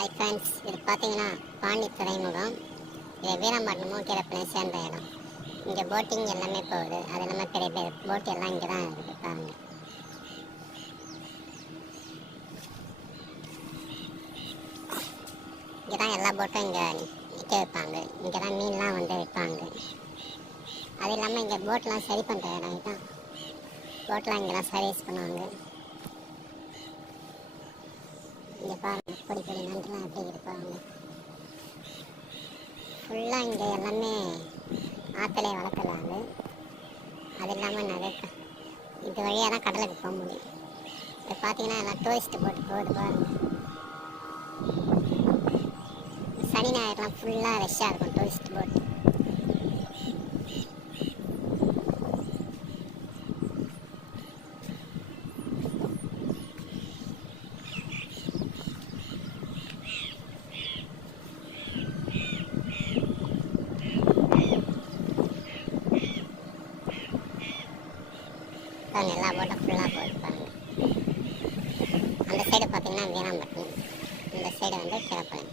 Hi friends, இது பார்த்தீங்கன்னா பாண்டி துறைமுகம். இது வீராம்பட்டினமும் கீழப்பனையும் சேர்ந்த இடம். இங்கே போட்டிங் எல்லாமே போகுது. அது இல்லாமல் பெரிய பெரிய போட் எல்லாம் இங்கே தான் இருக்குது பாருங்க. இங்கே தான் எல்லா போட்டும் இங்கே நிற்க வைப்பாங்க. இங்கே தான் மீன்லாம் வந்து வைப்பாங்க. அது இல்லாமல் இங்கே போட்லாம் சரி பண்ணுற இடம் இதுதான். போட்லாம் இங்கே தான் சர்வீஸ் பண்ணுவாங்க. இங்கே பாருங்க, பொடி பொடி நண்டுலாம் எப்படி இருப்பாங்க. ஃபுல்லாக இங்கே எல்லாமே ஆற்றுலேயே வளர்க்குறாங்க. அது இல்லாமல் நிறைய இது வழியாக தான் கடலுக்கு போக முடியும். இப்போ பார்த்தீங்கன்னா எல்லாம் டூரிஸ்ட்டு போட்டு போகுது பாருங்க. சனி ஞாயிறுலாம் ஃபுல்லாக ரஷ்ஷாக இருக்கும் டூரிஸ்ட் போட்டு. பாருங்க, எல்லா போட்டும் ஃபுல்லாக போயிருப்பாங்க. அந்த சைடு பார்த்தீங்கன்னா வீராம்பட்டினம், இந்த சைடு வந்து கீழப்பனை.